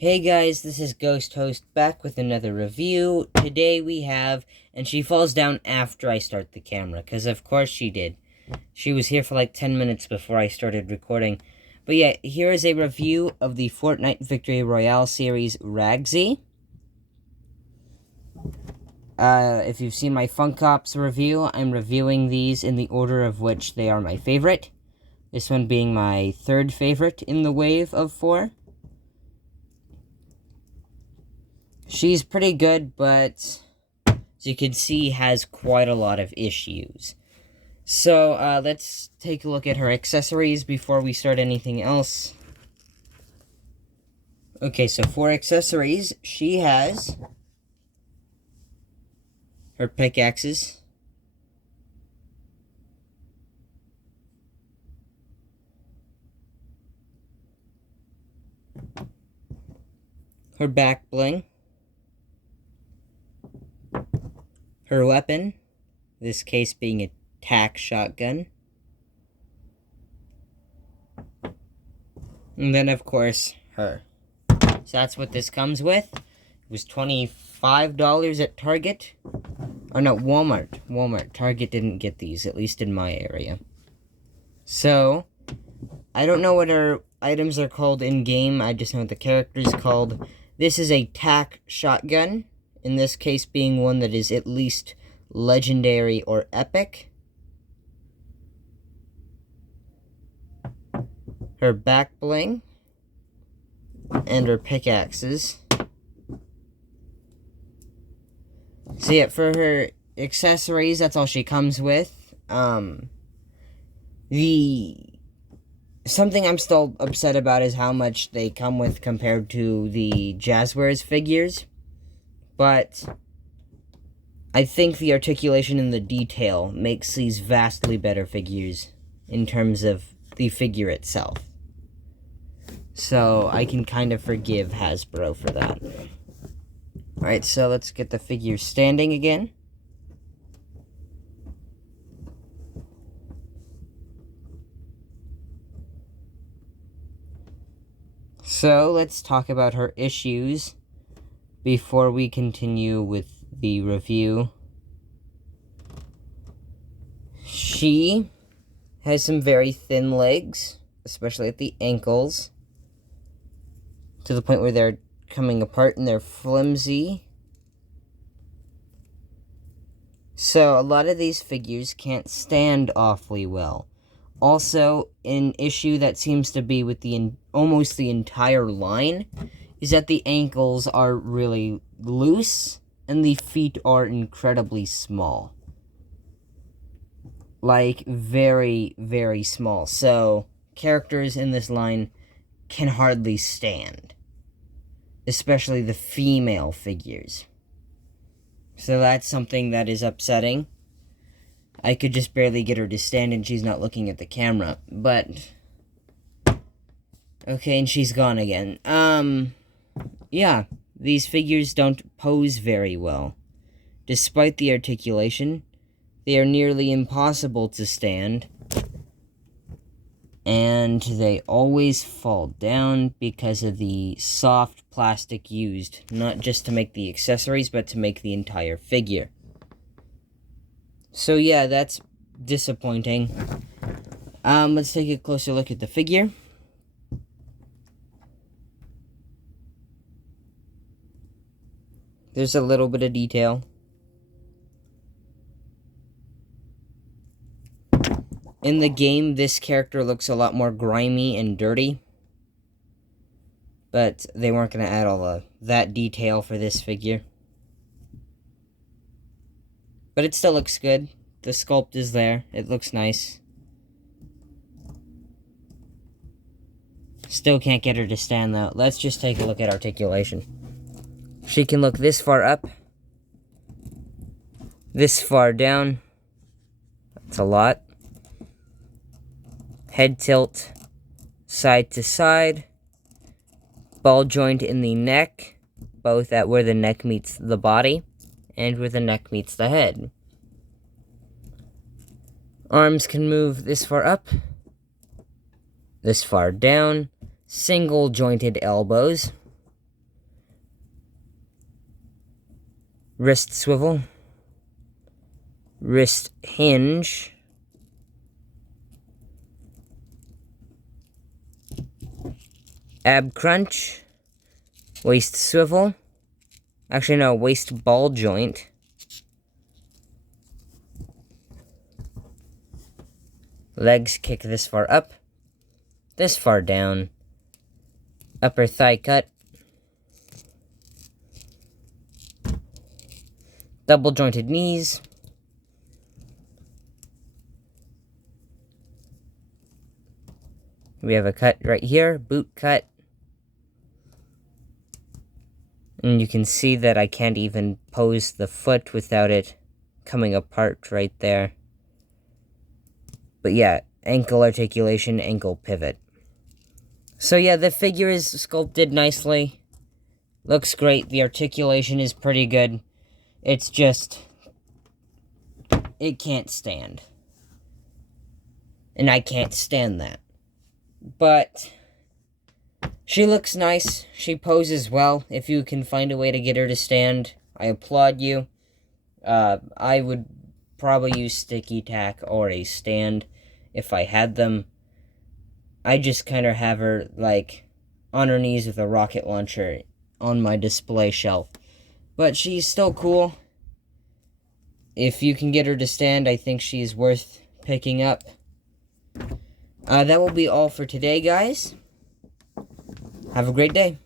Hey guys, this is Ghost Host back with another review. Today we have, and she falls down after I start the camera, because of course she did. She was here for like 10 minutes before I started recording. But yeah, here is a review of the Fortnite Victory Royale series Ragsy. If you've seen my Funk Ops review, I'm reviewing these in the order of which they are my favorite. This one being my third favorite in the wave of 4. She's pretty good, but as you can see, has quite a lot of issues. So, let's take a look at her accessories before we start anything else. Okay, so for accessories, she has her pickaxes, her back bling, her weapon, this case being a tack shotgun, and then of course her. So that's what this comes with. It was $25 at Target. Oh no, Walmart. Target didn't get these, at least in my area. So, I don't know what her items are called in-game, I just know what the character is called. This is a tack shotgun, in this case being one that is at least legendary or epic. Her back bling, and her pickaxes. So yeah, for her accessories, that's all she comes with. Something I'm still upset about is how much they come with compared to the Jazzwares figures. But I think the articulation and the detail makes these vastly better figures in terms of the figure itself. So I can kind of forgive Hasbro for that. Alright, so let's get the figure standing again. So let's talk about her issues before we continue with the review. She has some very thin legs, especially at the ankles, to the point where they're coming apart and they're flimsy. So a lot of these figures can't stand awfully well. Also, an issue that seems to be with almost the entire line is that the ankles are really loose and the feet are incredibly small. Like, very, very small. So, characters in this line can hardly stand. Especially the female figures. So that's something that is upsetting. I could just barely get her to stand and she's not looking at the camera. But, okay, and she's gone again. Yeah, these figures don't pose very well. Despite the articulation, they are nearly impossible to stand. And they always fall down because of the soft plastic used, not just to make the accessories, but to make the entire figure. So yeah, that's disappointing. Let's take a closer look at the figure. There's a little bit of detail. In the game, this character looks a lot more grimy and dirty. But they weren't going to add all of that detail for this figure. But it still looks good. The sculpt is there. It looks nice. Still can't get her to stand, though. Let's just take a look at articulation. She can look this far up. This far down. That's a lot. Head tilt. Side to side. Ball joint in the neck. Both at where the neck meets the body. And where the neck meets the head. Arms can move this far up. This far down. Single jointed elbows. wrist swivel, wrist hinge, ab crunch, waist swivel, actually no, waist ball joint, legs kick this far up, this far down, upper thigh cut, double jointed knees, we have a cut right here, boot cut, and you can see that I can't even pose the foot without it coming apart right there. But yeah, ankle articulation, ankle pivot. So yeah, the figure is sculpted nicely. Looks great. The articulation is pretty good. It's just, it can't stand. And I can't stand that. But she looks nice. She poses well. If you can find a way to get her to stand, I applaud you. I would probably use sticky tack or a stand if I had them. I just kind of have her, like, on her knees with a rocket launcher on my display shelf. But she's still cool. If you can get her to stand, I think she's worth picking up. That will be all for today, guys. Have a great day.